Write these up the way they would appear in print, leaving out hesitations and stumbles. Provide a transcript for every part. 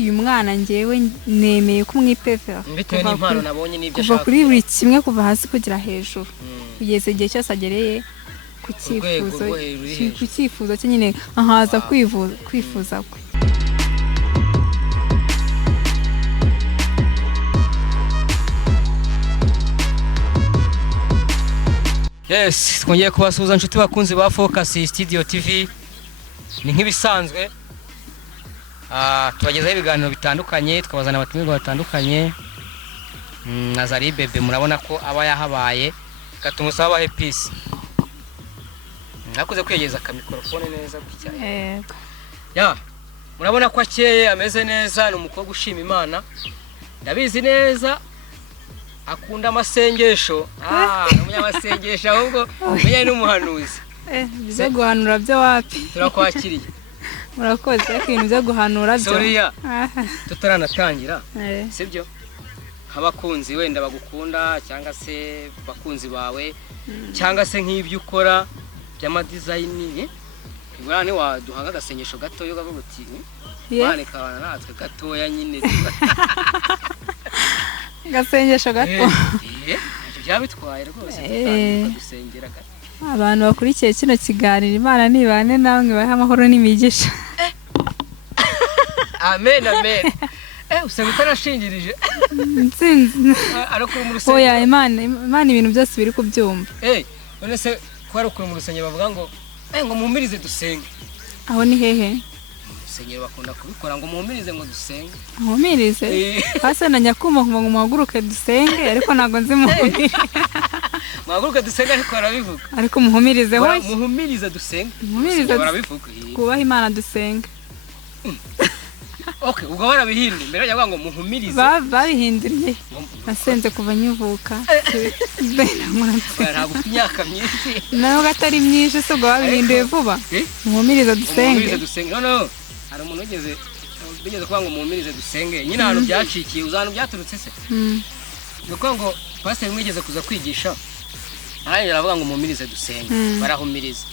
uyu mwana ngewe nemeye kumwipevera bitewe n'impano nabonye n'ibyo kuva ashaka kuri buri kimwe kuva hasi kugera hejuru kugeza igihe cyose agereye ku cyifuzo cye nyine ahaza kwifuza kwe. Yes, twongeye kubasuhuza inshuti bakunzi ba Focus Studio TV. Ni nk'ibisanzwe tubagezaho ibiganiro bitandukanye, tukabazana abatumirwa batandukanye. Azari Bebe murabona ko aba yahabaye katumusaba he peace. Nakuze kwegeza ka microphone neza gutya. Ya, murabona ko akeye ameze neza, ni umukobwa ushima Imana. Ndabizi neza akunda amasengesho. Umunyamasengesho ahubwo menya n'umuhanuzi. Bize guhanura byo wapi? Turakwakiriye. Murakoze ikintu byo guhanura byo. Soriya. Tutaranatangira. Sibyo? Abakunzi wenda bagukunda cyangwa se bakunzi bawe cyangwa se nk'ibyo ukora by'ama design ibura ni waduhanga agasengesho gato yo gavuga uti bane kabana natwe gatoya nyine gasengesho gato byabitwaye rwose dusengera gato abantu bakurikiye kino kiganiro Imana nibane namwe bahe amahoro n'imigisha. Amen amen. Usanga utarashingirije nsinzi ariko mu rusengero oya Imana ibintu byose biri kubyumva. None se kwari ukuri mu rusengero bavuga ngo ngo muhumirize dusenge. Aho ni hehe? Rusengero bakunda kubikora ngo muhumirize ngo dusenge. Muhumirize hasa na nyakuma ngo muhaguruke dusenge ariko nago nzi muhumirize. Muhaguruke dusenge ariko arabivuga. Ariko muhumirize ho muhumirize dusenge. Muhumirize barabivuga. Kubaha Imana dusenge. Okay, ubwo barabihindura mbere yavuga ngo muhumirize. Babihinduriye. Nasenze kuva nyuvuka. Ntabwo imyaka myinshi. Naho gatari myinshi so babihinduye vuba. Muhumirize dusenge. Muhumirize dusenge. No. Hari umuntu ugeze kuvuga ngo muhumirize dusenge. Nyine ahantu byacikiye uzana byaturutse se. Nuko ngo pastor mwigeze kuza kwigisha. Arangije aravuga ngo muhumirize dusenge. Barahumiriza.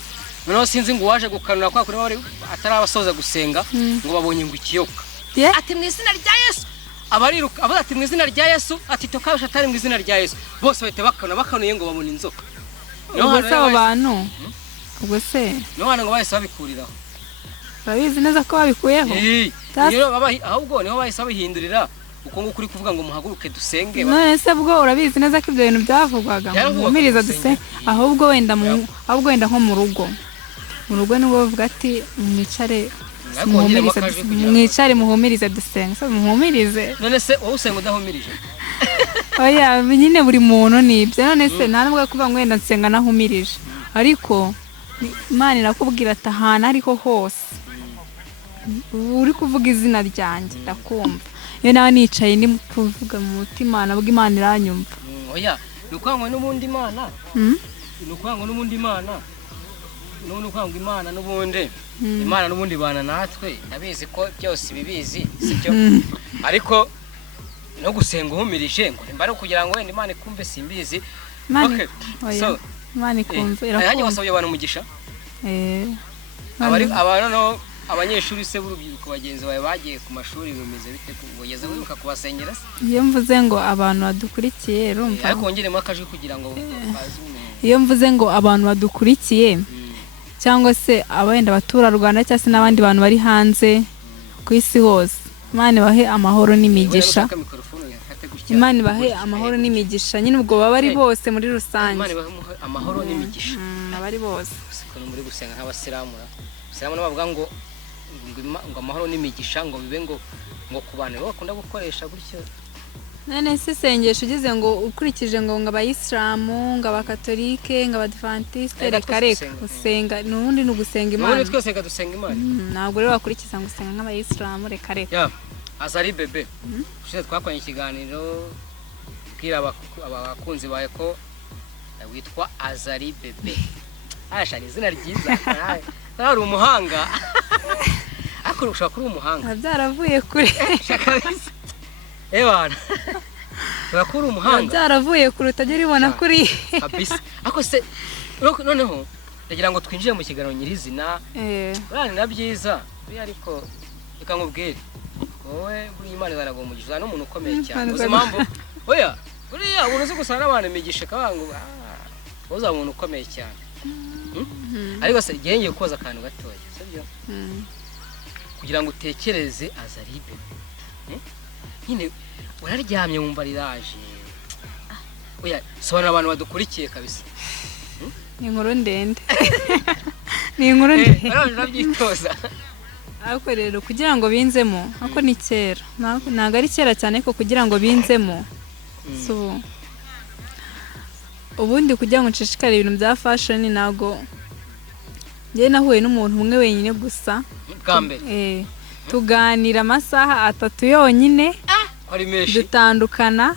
Noneho sinzi ngo waje gukanura kwa kuri bari atarabasoza gusenga ngo babonye ngo ikiyoka. Ati mu izina rya Yesu abariruka avuga ati mu izina rya Yesu ati tokabasha atari mu izina rya Yesu bose bahita bakanuye ngo babone inzoka. Ubwo se abantu ubwo se no hano ngo bahise babikuriraho. Babizi neza ko babikuyeho. Rero ahubwo niho bahise babihindurira uko ngo kuri kuvuga ngo muhaguruke dusenge. None se bwo urabizi neza ko ibyo bintu byavugwaga muhumiriza dusenge ahubwo wenda nko mu rugo. Mu rugo niwo bavuga ati mwicare muhumirize dusenge. So muhumirize. None se wowe usenga udahumirije? Oya nyine buri muntu nibyo. None se nta nubwo kuvuga ngo wenda nsenga nahumirije. Ariko Imana irakubwira ati ahantu ariko hose uri kuvuga izina ryanjye ndakumva. Iyo nawe nicaye ndi kuvuga mu mutima nabwo Imana iranyumva. Oya nukwangwa n'ubundi Imana. Nukwangwa n'ubundi Imana. None kwanga Imana n'ubundi Imana n'ubundi bana natwe ndabizi ko byose bibizi sibyo ariko no gusenga uhumirije ngo mbare kugira ngo wenda Imana ikumve simbizi. Okay so Imana ikumve irakumva wasabye abantu umugisha abantu no abanyeshuri se burubyiruko bagenzi bawe bagiye ku mashuri bimeze bite kugeza wibuka kubasengera se? Iyo mvuze ngo abantu badukurikiye rumva ariko wongeremo akajwi kugira ngo bazume. Iyo mvuze ngo abantu badukurikiye cyangwa se abenda batura Rwanda cyangwa se n'abandi bantu bari hanze ku isi hose Imana bahe amahoro n'imigisha. Imana bahe amahoro n'imigisha nyine ubwo baba ari bose muri rusange. Imana bahe amahoro n'imigisha abari bose. Siko muri gusenga nk'abasiramura. Abasiramura bavuga ngo amahoro n'imigisha ngo bibe ngo kubana bakunda gukoresha gutyo. None se sengesho ugize ngo ukurikije ngo abayisilamu ngo abakatolike ngo abadventiste reka usenga nubundi nugusenga Imana. None twese dusenga Imana. Ntabwo rero wakurikiza ngo usenga nk'abayisilamu reka. Ya Azari Bebe. Ushize twakwanye ikiganiro bwira abakunzi bawe ko witwa Azari Bebe. Ashaka izina ryiza. Ari umuhanga. Akuru ushaka kuri umuhanga. Byaravuye kure. Ewana. Bakuru umuhanga. Byaravuye kure utajya ubona kuri. Kabisa. Ako se noneho ndagira ngo twinjire mu kiganiro nyirizina. Urani na byiza. Ariko reka nkubwire. wowe buri Imana izanaga umugisha uzana umuntu ukomeye cyane uzi impamvu oya buriya umuntu uzi gusana n'abantu imigisha kabangu uzaba umuntu ukomeye cyane ariko se igihe ngiye koza akantu gatoya sibyo kugira ngo utekereze Azaribe nyine uraryamye wumva riraje oya sobanura abantu badukurikiye kabisa ni inkuru ndende ni inkuru ndende barabyitoza ariko rero kugira ngo binzemo ako ni kera ntabwo ari kera cyane ko kugira ngo binzemo so ubundi kugira ngo nshishikare ibintu bya fashion ntago njye nahuye n'umuntu umwe wenyine gusa bwa mbere tuganira amasaha 3 yonyine ari menshi dutandukana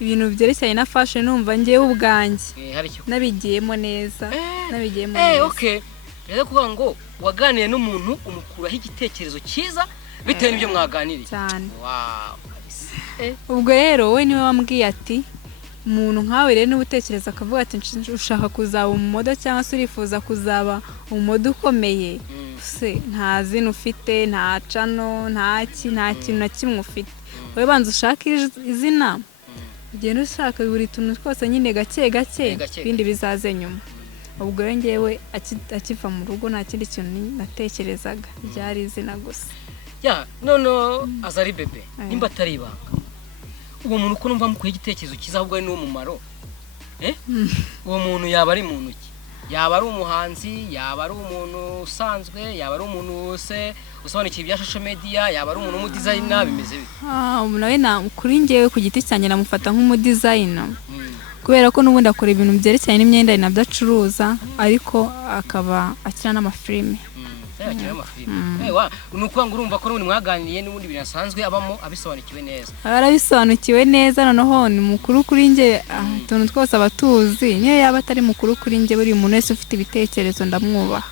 ibintu byerekeranye na fashion numva ngiye ubwanjye nabigiyemo neza okay rero kuvuga ngo waganiye n'umuntu umukuraho igitekerezo cyiza bitewe n'ibyo mwaganiriye cyane wow ubwo rero we niwe wambwiye ati umuntu nkawe rero n'ubutekereza akavuga ati ushaka kuzaba umumodo cyangwa se urifuza kuzaba umumodo ukomeye se nta zina ufite nta cano nta kintu na kimwe ufite wowe banza ushaka izina ugenda ushaka buri tuntu twose nyine gake gake ibindi bizaze nyuma ubwo rero ngewe akiva mu rugo nta kindi kintu natekerezaga byari izina gusa none Azaribe nimba atari ibanga uwo muntu uko numva mukuye igitekerezo cyiza ahubwo ari n'umumaro uwo muntu yaba ari muntu ki yaba ari umuhanzi yaba ari umuntu usanzwe yaba ari umuntu se usobanukiye ibya social media yaba ari umuntu w'umudesigner bimeze bite nawe kuri ngewe ku giti cyanjye namufata nk'umudesigner kubera ko n'ubundi akora ibintu byerekeranye n'imyenda nabyo acuruza ariko akaba akina n'amafilime nuko ngo urumva ko n'ubundi mwaganiriye n'ubundi birasanzwe abamo abisobanukiwe neza arabisobanukiwe neza noneho ni mukuru kuri nge utuntu twose abatuzi niyo yaba atari mukuru kuri nge buri muntu wese ufite ibitekerezo ndamwubaha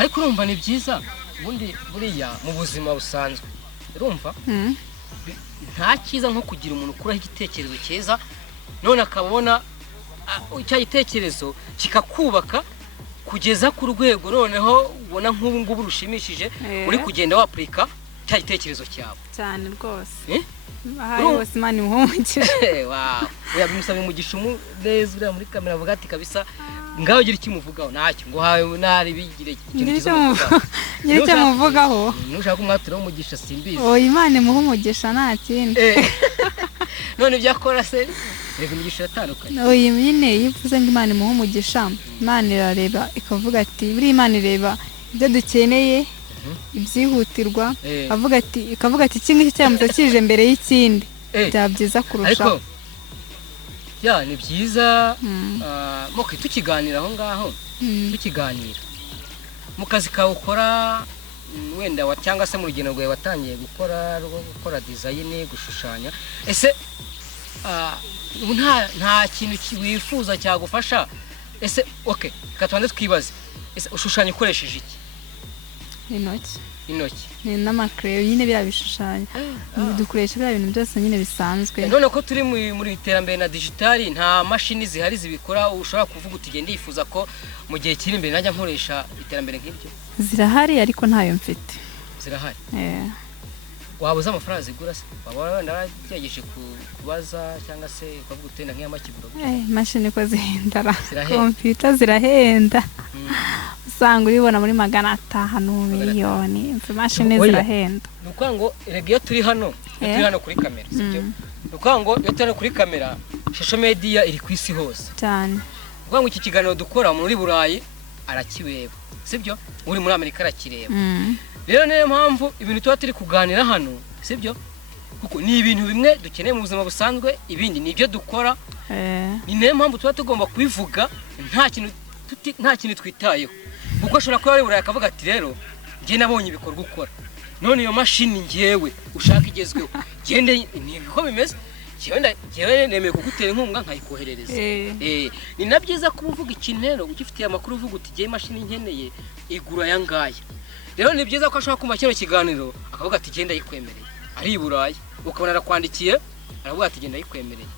ariko urumva ni byiza ubundi buriya mu buzima busanzwe urumva nta cyiza nko kugira umuntu ukuraho igitekerezo cyiza none akabona icya gitekerezo kikakubaka kugeza ku rwego noneho ubona nk'ubu ngubu rushimishije uri kugenda wapurika cya gitekerezo cyawe cyane rwose ahari hose Imana imuhumukije oya bimusaba umugisha neza uriya muri kamera avuga ati kabisa ngaho gira ikimuvugaho ntacyo ngo hawe nari bigire ikintu kizamuvugaho gira icyo muvugaho nushaka umwatira umugisha simbizi Imana imuhumugisha nta kindi none byakora se rego umugisha atandukanye nyine yivuze ngo Imana imuhumugisha Imana irareba ikavuga ati buri Imana ireba ibyo dukeneye ibyihutirwa ikavuga ati iki ngiki cyaramutse kije mbere y'ikindi byaba byiza kurushaho ni byiza muke tukiganira aho ngaho tukiganira mu kazi kawe ukora wenda cyangwa se mu rugendo rwawe watangiye gukora design gushushanya ese nta kintu wifuza cyagufasha ese okay katwande twibaze ese ushushanya ukoresheje iki intoki ni n'amakereyo nyine bya bishushanyo dukoresha bya bintu byose nyine bisanzwe none ko turi muri iterambere na digitali nta mashini zihari zibikora ushobora kuvuga uti genda yifuza ko mu gihe kiri imbere najya nkoresha iterambere nk'iryo zirahari ariko ntayo mfite zirahari wabuze amafaranga zigura se waba wenda wagerageje kubaza cyangwa se ukavuga utenda nk'iy'amakiguro imashini ko zihenda kompiyuta zirahenda usanga uribona muri 500 miliyoni imashini zirahenda ni ukuvuga ngo erega iyo turi hano kuri kamera sibyo ni ukuvuga ngo iyo turi hano kuri kamera social media iri ku isi hose cyane ni ukuvuga ngo iki kiganiro dukora muri Burayi arakibeba sibyo uri muri Amerika arakireba rero niyo mpamvu ibintu tuba turi kuganira hano sibyo kuko ni ibintu bimwe dukeneye mu buzima busanzwe ibindi ni ibyo dukora ni niyo mpamvu tuba tugomba kubivuga nta kintu twitayeho kuko ashobora kuba ari Burayi akavuga ati rero njye nabonye ibikorwa ukora none iyo mashini ngewe ushaka igezweho gende niko bimeze njyewe nemeye kugutera inkunga nkayikoherereza ni na byiza kuba uvuga ikintu rero ugifitiye amakuru uvuga uti njye mashini nkeneye igura aya ngaya rero ni byiza ko ashobora kumva kino kiganiro akavuga ati genda yikwemereye ari i Burayi ukabona arakwandikiye aravuga ati genda yikwemereye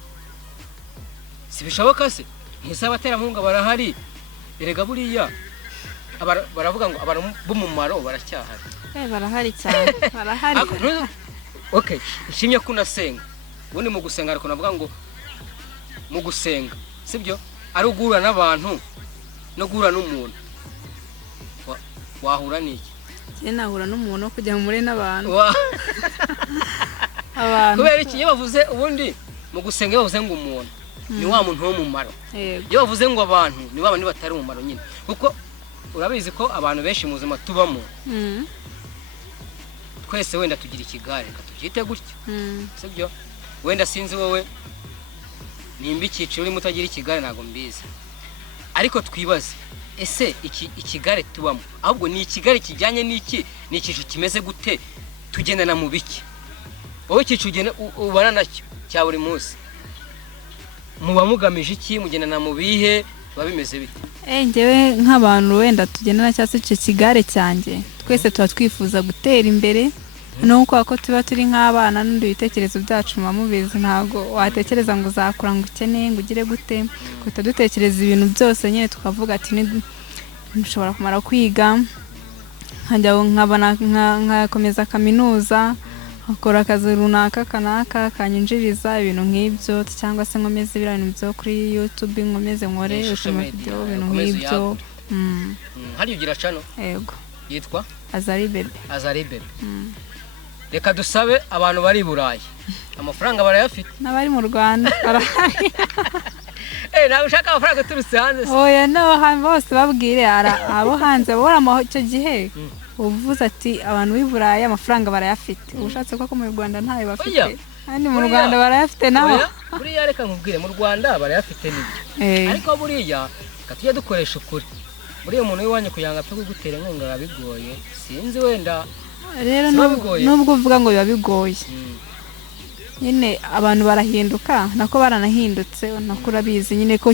si bishoboka se nk'ise abaterankunga barahari erega buriya baravuga ngo abantu b'umumaro baracyahari barahari cyane barahari okay nshimye ko unasenga ubundi mu gusenga ariko navuga ngo mu gusenga sibyo ari ugura n'abantu no gura n'umuntu wahura n'iki nahura n'umuntu kujya muri n'abantu kubera iki iyo bavuze ubundi mu gusenga bavuze ngo umuntu ni wa muntu wo mumaro iyo bavuze ngo abantu ni babandi batari umumaro nyine kuko urabizi ko abantu benshi mu buzima tubamo twese wenda tugira ikigare katugite gutyo sibyo wenda sinzi wowe nimba icyiciro urimo utagira ikigare ntago mbizi ariko twibaze ese ikigare tubamo ahubwo ni ikigare kijyanye n'iki ni icyiciro kimeze gute tugendana mu biki wowe icyiciro ubana nacyo cya buri munsi muba mugamije iki mugendana mu bihe biba bimeze bite njyewe nk'abantu wenda tugendana cyangwa se icyo kigare cyanjye twese tuba twifuza gutera imbere nuko ko tuba turi nk'abana n'undi bitekerezo byacu muba mubizi ntabwo watekereza ngo uzakura ngo ukeneye ngo ugire gute kuko dutekereza ibintu byose nyine tukavuga ati nshobora kumara kwiga nkakomeza kaminuza akora akazi runaka kanaka kanyinjiriza ibintu nk'ibyo cyangwa se nkomeze ibintu byo kuri YouTube nkomeze nkore video ibintu nk'ibyo hari ugira chano yego yitwa Azari Bebe reka dusabe abantu bari Burayi amafaranga barayafite n'abari mu Rwanda barahari nawe ushaka amafaranga turutse hanze oya no bose babwire abo hanze bora icyo gihe uvuze ati abantu b'i Burayi amafaranga barayafite ubushatse ko mu Rwanda ntayo bafite kandi mu Rwanda barayafite naho buriya reka nkubwire mu Rwanda barayafite nibyo ariko buriya katujya dukoresha ukuri buriya umuntu w'iwanyu kuyanga apfe kugutera inkunga bigoye sinzi wenda rero nubwo uvuga ngo biba bigoye nyine abantu barahinduka nako baranahindutse nako urabizi nyine ko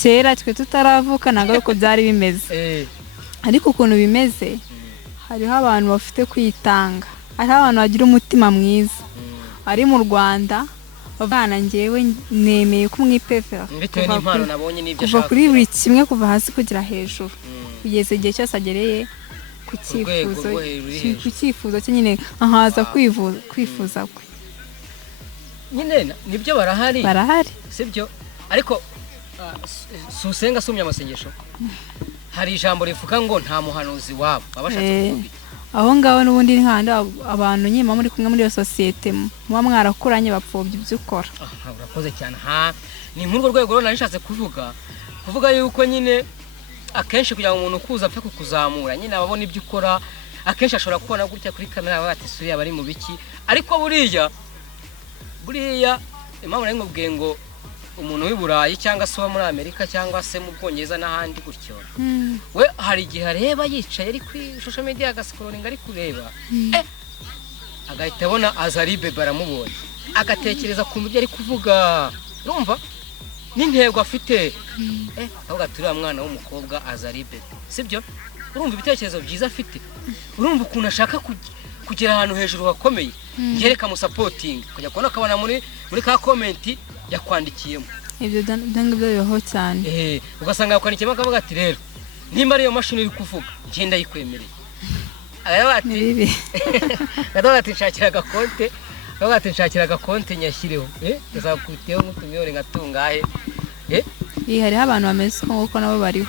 kera twe tutaravuka ntabwo ariko byari bimeze ariko ukuntu bimeze hariho abantu bafite kwitanga hariho abantu bagira umutima mwiza ari mu Rwanda bavana njyewe nemeye kumwipefera bitewe n'impano nabonye n'ibyo ashaka kuva kuri buri kimwe kuva hasi kugera hejuru kugeza igihe cyose agereye ku cyifuzo cye nyine ahaza kwifuza kwe nyine nibyo barahari sibyo ariko susenga sumya amasengesho hari ijambo rivuga ngo nta muhanuzi wabo babashatse kuvuga aho ngaho n'ubundi nkanda abantu nyima muri kumwe muri iyo societe muba mwarakuranye bapfobya ibyo ukora urakoze cyane ni nk'urwo rwego rero narishatse kuvuga yuko nyine akenshi kugira ngo umuntu kuza apfe kukuzamura nyine ababona ibyo ukora akenshi ashobora kubona gutya kuri kamera bati suriya bari mu biki ariko buriya impamvu nari nkubwiye ngo umuntu w'i Burayi cyangwa se wo muri Amerika cyangwa se mu Bwongereza n'ahandi gutyo we hari igihe areba yicaye ari kuri social media agascrolling ari kureba agahita abona Azari Bebe aramubonye agatekereza ku buryo ari kuvuga urumva n'intego afite ahubwo turiya mwana w'umukobwa Azari Bebe sibyo urumva ibitekerezo byiza afite urumva ukuntu ashaka kugera ahantu hejuru hakomeye yereka mu supporting kujya kubona akabona muri ka comment yakwandikiyemo ibyo byo bibaho cyane ugasanga yakwandikiyemo akavuga ati rero nimba ariyo mashini iri kuvuga ngenda yikwemereye ati nshakira agakonte nyashyireho yazakubiteho nk'utumiyore ngatungahe hariho abantu bameze nk'uko nabo bariho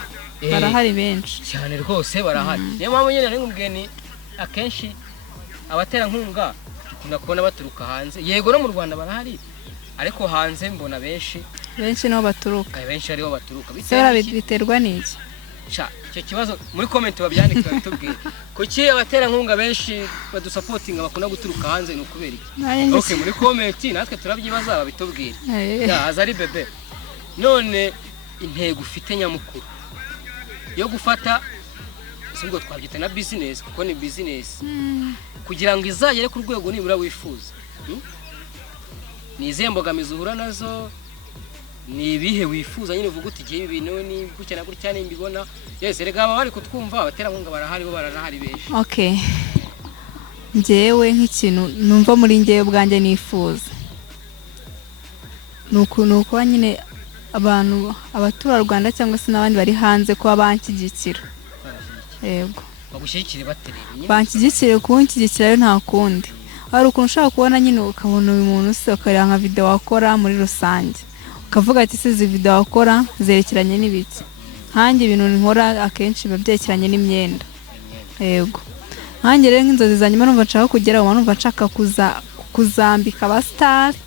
barahari benshi cyane rwose barahari niyo mpamvu nyine nari nkubwiye ni akenshi abaterankunga dukunda kubona baturuka hanze yego no mu Rwanda barahari ariko hanze mbona benshi niho baturuka benshi ariho baturuka biterwa n'iki icyo kibazo muri comment babyandika bitubwiye kuki abaterankunga benshi badusupportinga bakunda guturuka hanze no kubera iki muri comment natwe turabyibaza babitubwira Azari Bebe none intego ufite nyamukuru yo gufata singo twabyita na business kuko ni business kugira ngo izagere ku rwego nibura wifuza ni izihe mbogamizi uhura nazo ni ibihe wifuza nyine uvuga uti igihe ibintu ni gutya na gutya nimbibona yese rega bari kutwumva abaterankunga barahari bo baranahari benshi njyewe nk'ikintu numva muri njyewe bwanjye nifuza nuko nyine abantu abaturarwanda cyangwa se n'abandi bari hanze kuba banshyigikira yego bagushyigikire batereye banshyigikire kunshyigikira nta kundi hari ukuntu ushobora kubona nyine ukabona uyu muntu se ukareba nka video wakora muri rusange ukavuga ati se izi video wakora zerekeranye n'ibiki nkanjye ibintu nkora akenshi biba byerekeranye n'imyenda yego nkanjye rero nk'inzozi zanjye numva nshaka kugera numva nshaka kuzambika abasitari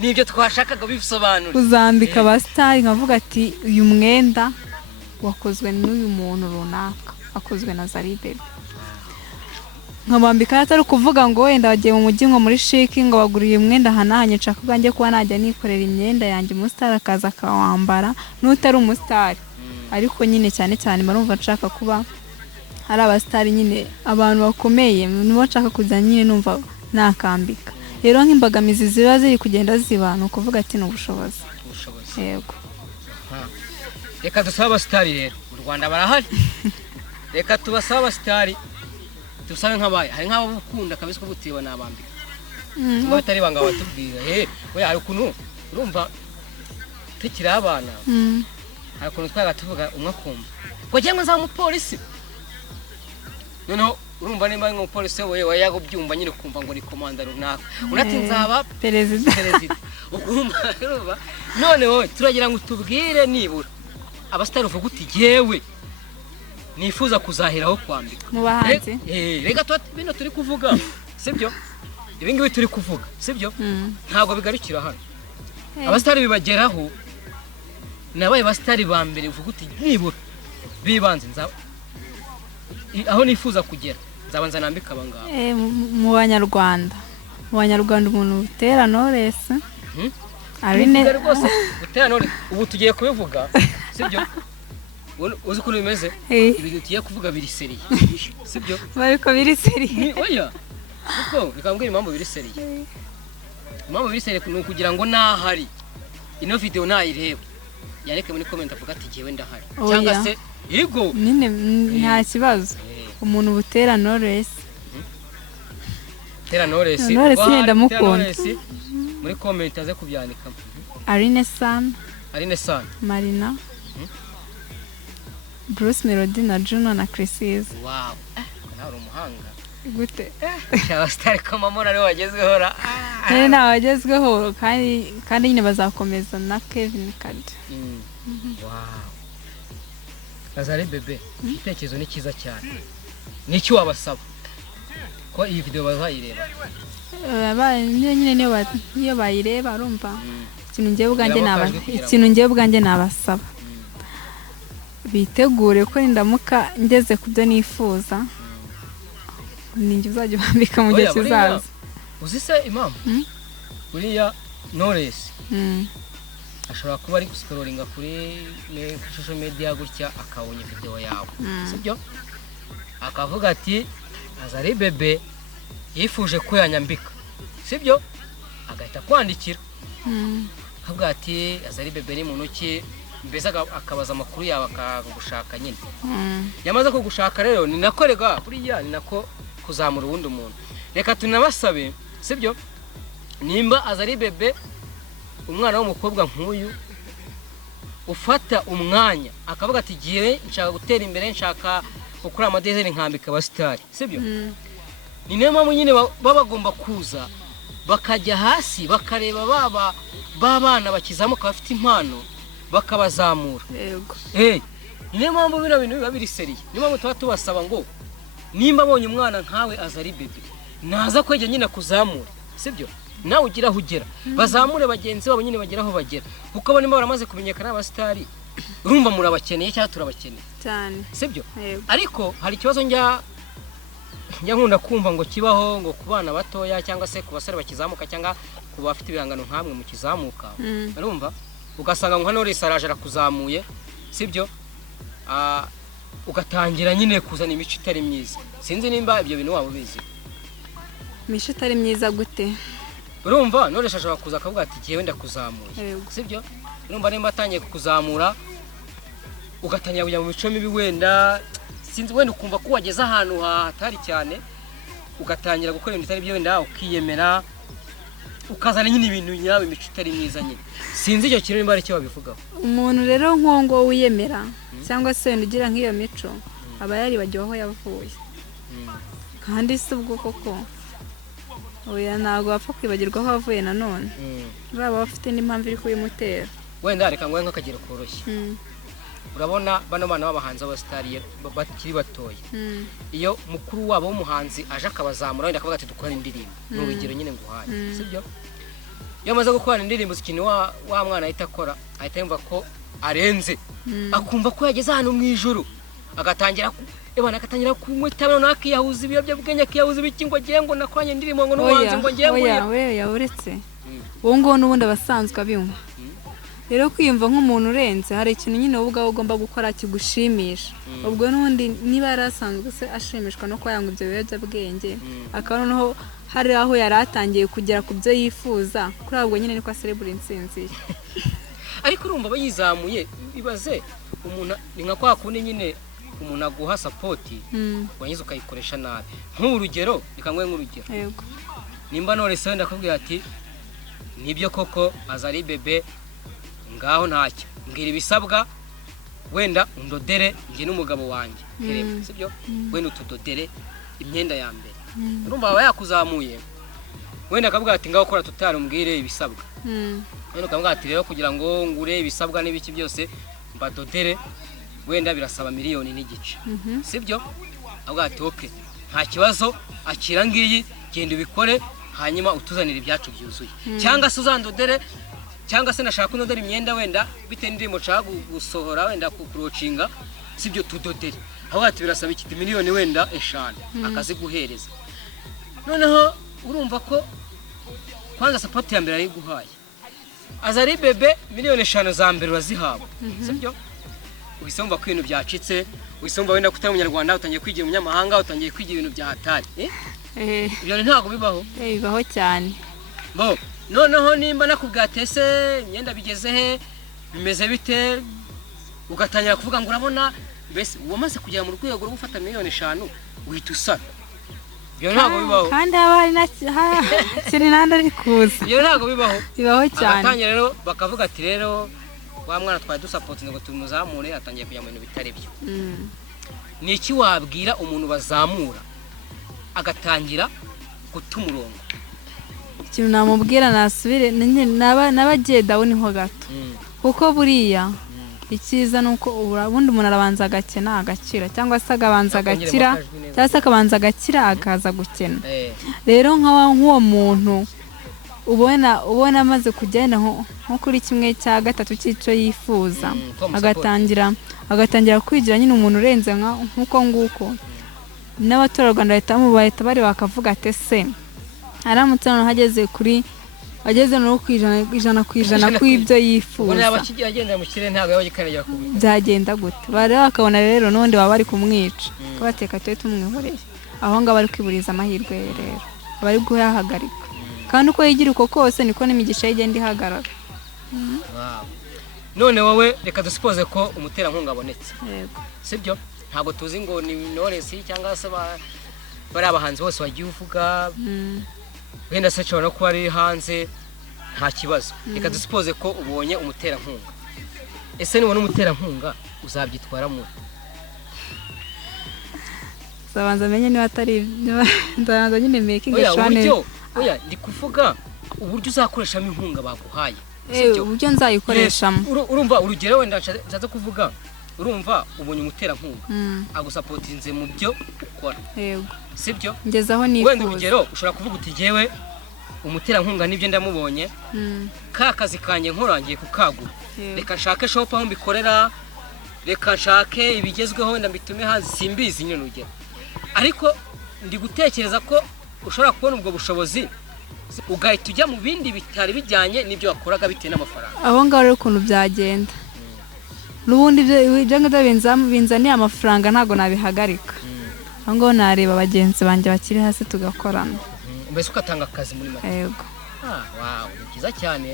nibyo twashakaga bisobanura kuzambika abasitari nkavuga ati uyu mwenda wakozwe n'uyu muntu runaka akozwe na Zari Bebe nkabambika atari kuvuga ngo wenda bagiye mu mujyi nko muri shiki ngo baguriye umwenda hanahanye nshaka ubwanjye kuba najya nikorera imyenda yanjye umusitari akaza akawambara n'utari umusitari ariko nyine cyane cyane marumva nshaka kuba hari abasitari nyine abantu bakomeye nibo nshaka kujya nyine numva nakambika rero nk'imbagamizi ziba ziri kugenda ziba ni ukuvuga ati ni ubushobozi yego reka dusabe abasitari rero mu Rwanda barahari reka tubasabe abasitari tusabe nk'abaye hari nk'abo ukunda kabisa ko butiwe nabambika ngo bitari banga batubwira we hari ukuntu urumva tukiri abana hari ukuntu twagatuvuga umwe akumva ngo ngiye nza mu polisi noneho urumva nimba ari umupolisi we yagubyumva nyine kumva ngo ni komanda runaka unati nzaba perezida ukumva urumva none wowe turagira ngo tubwire nibura abasitari uvuga uti yewe nifuza kuzahiraho kwambika mu bahanzi rega bino turi kuvuga sibyo ibi ngibi turi kuvuga sibyo ntabwo bigarukira hano abasitari bibageraho nabaye abasitari ba mbere uvuga uti nibura bibanze nzaba aho nifuza kugera nzabanza nambika abangaba mu banyarwanda umuntu utera Knowless Arine rwose utera Knowless ubu tugiye kubivuga sibyo uzi ukuntu bimeze ibintu tugiye kuvuga biri seriye sibyo bariko biri seriye oya kuko bikambwira impamvu biri seriye impamvu biri seriye ni ukugira ngo nahari ino video nayireba yareke muri comment avuga ati jewe ndahari cyangwa se yego nyine nta kibazo umuntu butera Knowless tera Knowless ndamukunda muri comment aze kubyandika Arine San Marina Bruce Melody na Juno na Chrisiz wow nawe umuhanga gute abasitari kamamora ari wagezweho ra wagezweho kandi nyine bazakomeza na Kevin Kade wow Zari Bebe itekerezo ni cyiza cyane nicyo wabasaba ko iyi video bazayireba nyine niyo bayireba arumva ikintu ngiye ubwanjye nabasaba bitegure ko ndamuka ngeze ku byo nifuza ninjye uzajya bambika mu gihe kizaza uzi se impamvu uriya Knowless ashobora kuba ari guscrollinga kuri social media gutya akabonye video yawe sibyo akavuga ati Zari Bebe yifuje ko yanyambika sibyo agahita kwandikira akavuga ati Zari Bebe ni muntu ki mbese akabaza amakuru yawe akagushaka nyine yamaze kugushaka rero ni nakorega buriya ni nako kuzamura ubundi umuntu reka tunabasabe sibyo nimba Zari Bebe umwana w'umukobwa nk'uyu ufata umwanya akavuga ati giye nshaka gutera imbere nshaka gukora amadezeni nkambika abasitari sibyo ni niyo mpamvu nyine babagomba kuza bakajya hasi bakareba babana bakizamuka bafite impano bakabazamura yego niyo mpamvu bino bintu biba biri seriye niyo mpamvu tuba tubasaba ngo nimba abonye umwana nkawe Zari Bebe naza kwejya nyine kuzamura sibyo nawe ugira aho ugera bazamure bagenzi babo nyine bagera aho bagera kuko abo nimba baramaze kumenyekana abasitari urumva murabakeneye cyangwa turabakeneye cyane sibyo ariko hari ikibazo njya nkunda kumva ngo kibaho ngo ku bana batoya cyangwa se ku basore bakizamuka cyangwa ku bafite ibihangano nkamwe mu kizamuka urumva ugasanga ngo Knowless araje arakuzamuye sibyo ugatangira nyine kuzana imico itari myiza sinzi nimba ibyo bintu waba ubizi imico itari myiza gute urumva Knowless ashobora kuza akavuga ati giye wenda kuzamuye sibyo urumva nimba atangiye kukuzamura ugatangira kujya mu mico mibi wenda sinzi wenda ukumva ko wageze ahantu hatari cyane ugatangira gukora ibintu bitari byo wenda ukiyemera ukazana nyine ibintu nyawe imico itari myiza nyine sinzi icyo kintu nimba ari cyo babivugaho umuntu rero nkongo wiyemera cyangwa se wenda ugira nk'iyo mico aba yaribagiwe aho yavuye kandi si ubwo koko oya ntabwo wapfa kwibagirwa aho wavuye nanone baba bafite n'impamvu iri kubimutera wenda reka ngo nk'akagero koroshye urabona bano bana b'abahanzi b'abasitari bakiri batoya iyo mukuru wabo w'umuhanzi aje akabazamura wenda akavuga ati dukora indirimbo ni urugero nyine nguhaye sibyo iyo amaze gukora indirimbo ikintu wa mwana ahita akora ahita yumva ko arenze akumva ko yageze hano mu ijuru agatangira kunywa itabi nakiyahuza ibiyobyabwenge akiyahuza ibiki ngo agiye ngo nakoranye indirimbo ngo n'umuhanzi ngo ngiye ngo oya uretse uwo nguwo n'ubundi abasanzwe abinywa rero kwiyumva nk'umuntu urenze hari ikintu nyine wowe ubwawe ugomba gukora kigushimisha ubwo n'ubundi niba yari asanzwe se ashimishwa no kuba yanywa ibyo biyobyabwenge akaba noneho hari aho yari atangiye kugera ku byo yifuza kuri ahubwo nyine niko aserebura intsinzi ariko urumva aba yizamuye ibaze umuntu ni nka kwa kundi nyine umuntu aguha sapoti wanyize ukayikoresha nabi nk'urugero reka ngwe nk'urugero nimba none se wenda akubwira ati nibyo koko Azali Bebe ngaho ntacyo mbwira ibisabwa wenda undodere njye n'umugabo wanjye sibyo wenda utudodere imyenda ya mbere urumva aba yakuzamuye wenda akabwira ati ngaho kora tutari umbwire ibisabwa wenda ukabwira ati rero kugira ngo ngure ibisabwa n'ibiki byose mbadodere wenda birasaba miliyoni n'igice sibyo akabwira ati oke nta kibazo akira ngiyi genda ubikore hanyuma utuzanira ibyacu byuzuye cyangwa se uzandodere cyangwa se nashaka kunodera imyenda wenda bite ndimo nshaka gusohora wenda kurocinga sibyo tudodere aho ati birasaba iki miliyoni wenda 5 akazi guhereza noneho urumva ko kwanza support ya mbere ari guhaye Azali Bebe miliyoni 5 za mbere urazihawe sibyo uhisomba ko ibintu byacitse uhisomba wenda kutari umunyarwanda utangiye kwigira umunyamahanga utangiye kwigira ibintu bya hatari ibyo ntabwo bibaho bibaho cyane bo noneho nimba nakubwira tese imyenda bigeze he bimeze bite ugatangira kuvuga ngo urabona mbese wamaze kugera mu rwego rwo gufata miliyoni 5 uhita usara ibyo ntabwo bibaho kandi haba hari kiri nanda ari kuza ibyo ntabwo bibaho cyane atangira rero bakavuga ati rero wa mwana twari dusapotinze ngo tumuzamure atangiye kujya mu bintu bitari byo ni iki wabwira umuntu bazamura agatangira guta umurongo ikintu namubwira nasubire n'abagiye dawe niho gato kuko buriya icyiza ni uko ubundi umuntu arabanza agakena agakira cyangwa se agabanza agakira cyangwa se akabanza agakira akaza gukena rero nk'uwo muntu ubona amaze kugenda nko kuri 1/3 cy'icyo yifuza agatangira kwigira nyine umuntu urenze nk'uko nguko n'abaturarwanda bahita bari bakavuga ati se aramutse hano ageze no ku ijana kw'ibyo yifuza byagenda gute bari bakabona rero n'undi baba bari kumwica kabateka twe tumwihoreye aho ngaho bari kwiburiza amahirwe rero bari guhagarika kandi uko yigira uko kose niko n'imigisha igenda ihagarara none wowe reka dusipoze ko umuterankunga abonetse sibyo ntabwo tuzi ngo ni Knowless cyangwa se bari abahanzi bose wagiye uvuga wenda se cyo no kuba ari hanze nta kibazo reka dusipoze ko ubonye umuterankunga ese nibona umuterankunga uzabyitwara mu zabanza menye niba atari ndabanza nyine making shwane oya ndi kuvuga uburyo uzakoreshamo inkunga baguhaye uburyo nzayikoreshamo urumva urugero wenda nshatse kuvuga urumva ubonye umuterankunga agusapotinze mu byo ukora yego sibyo ngezaho nifuza wenda urugero ushobora kuvuga uti jewe umuterankunga nibyo ndamubonye ka kazi kanje nkorangiye kukagura reka nshake shop aho mbikorera reka nshake ibigezweho wenda mbitume hazi simbizi nyine urugero ariko ndi gutekereza ko ushobora kubona ubwo bushobozi ugahita ujya mu bindi bitari bijyanye n'ibyo wakoraga bitewe n'amafaranga aho ngaho rero ukuntu byagenda n'ubundi ibyo ngibyo binzaniye amafaranga ntabwo nabihagarika aho ngaho nareba bagenzi banjye bakiri hasi tugakorana mbese ugatanga akazi muri make yego wow ni byiza cyane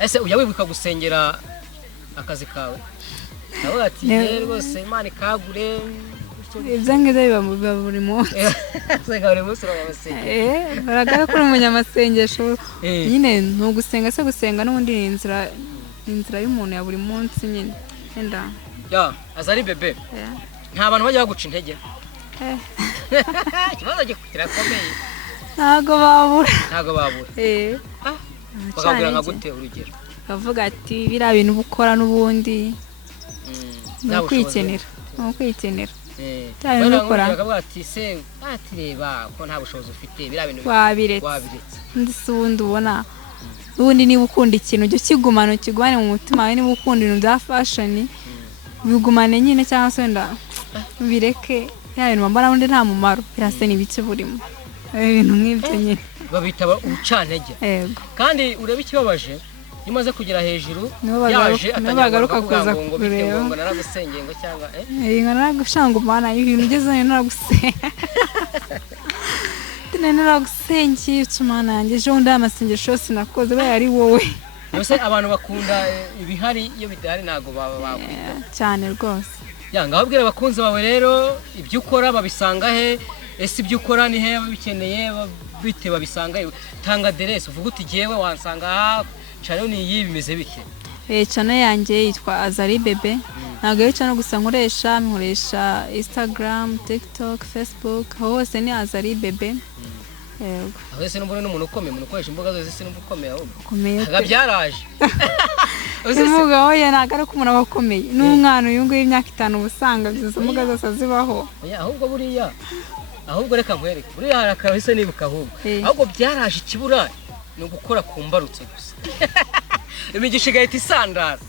ese ujya wibuka gusengera akazi kawe nawe ati rwose Imana ikagure ibyo ngibyo biba buri munsi senga buri munsi urabasengera baragara ko umunyamasengesho nyine no gusenga se gusenga n'ubundi inzira y'umuntu ya buri munsi nyine enda Azali Bebe nta bantu bajya baguca intege ikibazo kirakomeye ntago babura bakabwira nka gute urugero bavuga ati biriya bintu ubukora n'ubundi ni ukwikenera bakavuga ati se batireba ko nta bushobozi ufite biriya bintu wabiretse ndetse ubundi ubona ubundi niba ukunda ikintu ujye ukigumane mu mutima wawe, niba ukunda ibintu bya fashion bigumane nyine, cyangwa se wenda bireke ya bintu mbona ubundi nta mumaro, birase n'ibiki burimo ibintu nk'ibyo nyine babita urucantege. Kandi urebe ikibabaje iyo umaze kugera hejuru yaje bagaruka kuza kureba ngo naragusengeye ngo cyangwa naragushanga umwana ibintu ugezeyo naragusengeye naragusengeye umwana yanjye ejo bundi amasengesho yose nakoze baye ari wowe. Mbese abantu bakunda ibihari iyo bidahari ntago bakwita cyane rwose. Yanga ababwira abakunzi bawe rero ibyo ukora babisanga he, ese ibyo ukora ni he babikeneye bite babisanga he, tanga aderesi uvuga uti jewe wansanga channel ni iyi bimeze bike. Channel yanjye yitwa Azari Bebe, ntabwo ari channel gusa nkoresha Instagram, TikTok, Facebook, hose ni Azari Bebe. Yego. Ahese n'umuntu n'umuntu ukomeye, umuntu ukoresha imbuga zose se n'umuntu ukomeye ahubwo. Ukomeye. Agabyaraje. Imbuga oya nagara ko umuntu abakomeye. N'umwana uyu nguyu imyaka 5 ubusanga bizo imbuga zose zibaho. Oya ahubwo buriya. Ahubwo reka nkwereke. Buriya harakahise nibuka ahubwo. Ahubwo byaraje ikibura no gukora kumbarutse gusa. Imigisha igahita isandara.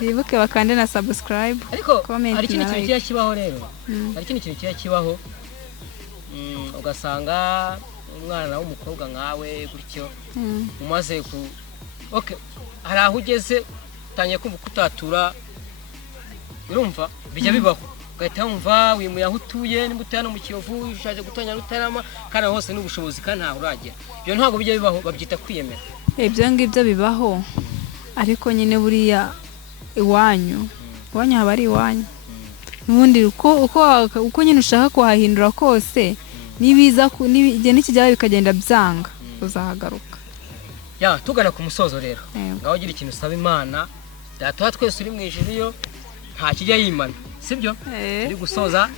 Bibuke bakande na subscribe. Ariko hari ikintu kigiye kibaho rero. Hari ikintu kigiye kibaho. Ugasanga umwana w'umukobwa nkawe gutyo umaze ku hari aho ugeze utangiye kumva kutatura, urumva bijya bibaho ugahita wumva wimuye aho utuye nimba utuye no mu Kiyovu ushaje gutanya Rutarama kandi hose n'ubushobozi kandi ntaho uragera. Ibyo ntabwo bijya bibaho, babyita kwiyemera. Ibyo ngibyo bibaho ariko nyine buriya iwanyu haba ari iwanyu. Ubundi uko nyine ushaka kuhahindura kose nibiza igihe nikijya bikagenda byanga uzahagaruka. Tugana ku musozo rero ngaho gira ikintu usaba Imana data twese uri mu ijuru yo nta kijya yimana, sibyo? Uri gusoza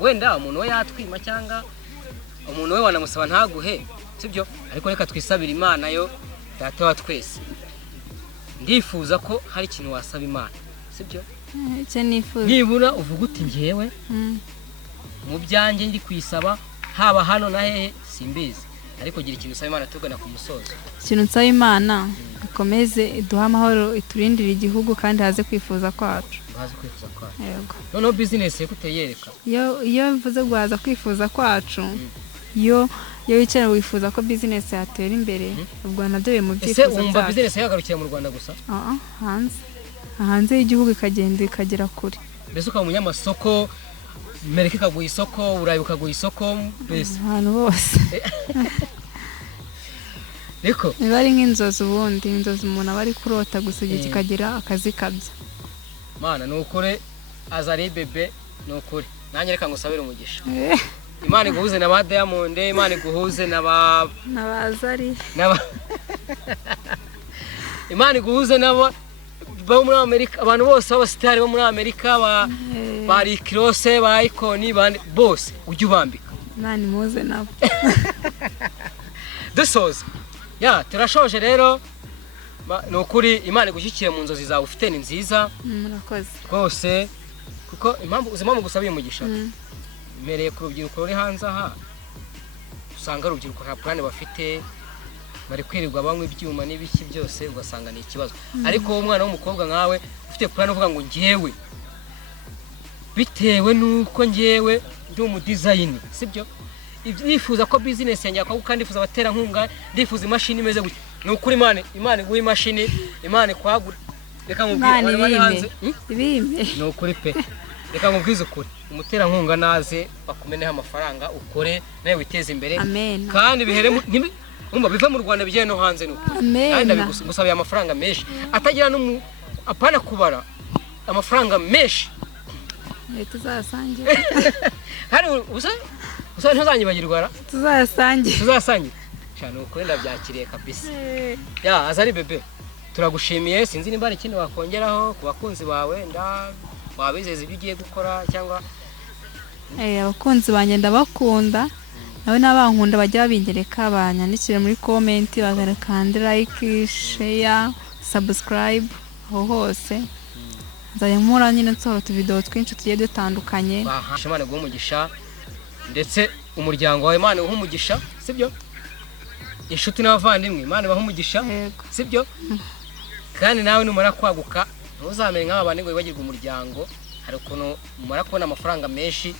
wenda umuntu we yatwima cyangwa umuntu we wanamusaba ntaguhe, sibyo? Ariko reka twisabira Imana yo data wa twese. Ndifuza ko hari ikintu wasaba Imana, sibyo? Nifuza nibura uvuga uti ngewe mu byanjye ndi kwisaba haba hano na hehe simbizi, ariko gira ikintu usaba Imana tugana ku musozo. Ikintu nsaba Imana ikomeze iduha amahoro, iturindire igihugu kandi haze kwifuza kwacu. Yego. Noneho business ye kuteyereka. Iyo mvuze guhaza kwifuza kwacu, iyo wicara wifuza ko business yatera imbere, ubwo nabyo mu byifuzo byacu. Ese umva business yagarukira mu Rwanda gusa? Hanze y'igihugu ikagenda ikagera kure. Mbese ukaba umunyamasoko, Amerika ikaguha isoko, Burayi ukaguha isoko, mbese ahantu hose. Niko niba ari nk'inzozi ubundi inzozi umuntu aba ari kurota gusa igihe kikagira akazi kabyo. Mana nukure Azari Bebe nukure nanjye reka ngusabire umugisha. Imana iguhuze na ba Diamond, Imana iguhuze na ba Azari, Imana iguhuze nabo bo muri Amerika, abantu bose b'abasitari bo muri Amerika ba Rick Ross, ba Icon, bose ujye ubambika. Imana imuze nabo. Dusoze turashoje rero nukuri Imana igushyikire mu nzozi zawe ufite ni nziza. Murakoze rwose kuko impamvu gusabiye umugisha mereye ku rubyiruko ruri hanze aha usanga urubyiruko nta plan bafite, bari kwirirwa banywa ibyuma n'ibiki byose ugasanga ni ikibazo. Ariko umwana w'umukobwa nkawe ufite plan uvuga ngo ngewe bitewe nuko ngewe ndi umu design, sibyo? Ndifuza ko business yanjye akwa kandi ndifuza batera nkunga, ndifuza imashini imeze gutya. Nukuri Imana iguha imashini, Imana ikwagura. Reka nkubwire bari hanze ibime nukuri pe. Reka nkubwize ukuri umutera nkunga naze bakumeneho amafaranga ukore nawe witeze imbere kandi bihere umva biva mu Rwanda bigiye no hanze nuko. Kandi ndabigusabiye amafaranga menshi atagira no apana kubara amafaranga menshi. Tuzasangira. Hari usa ntazanyibagirwa tuzasangira cyane ukwenda byakiriye kabisa. Azari Bebe turagushimiye, sinzi nimba ari ikindi wakongeraho ku bakunzi bawe wabizeza ibyo ugiye gukora cyangwa abakunzi banjye ndabakunda nawe n'abankunda bajya babingereka banyandikire muri comment bagarekande like share subscribe aho hose nzajya nkora nyine nsohora utuvideo twinshi tugiye dutandukanye Imana guha umugisha ndetse umuryango wawe Imana uha umugisha sibyo inshuti n'abavandimwe Imana baha umugisha sibyo kandi nawe numara kwaguka ntuzamenye nk'aba bandi ngo bibagirwe umuryango hari ukuntu mumara kubona amafaranga menshi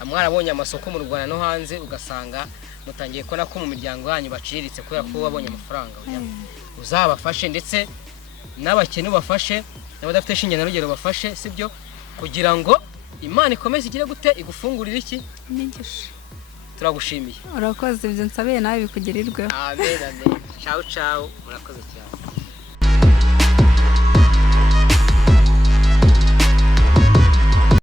amwarabonye amasoko mu Rwanda no hanze ugasanga mutangiye kubona ko mu miryango yanyu baciriritse kubera ko babonye amafaranga uzabafashe ndetse n'abakene bafashe n'abadafite shinge na rugero bafashe sibyo kugira ngo Imana ikomeze igire gute igufungurira iki n'ingisha turagushimiye urakoze ibyo nsabiye nawe bikugirirweho amen amen ciao ciao murakoze cyane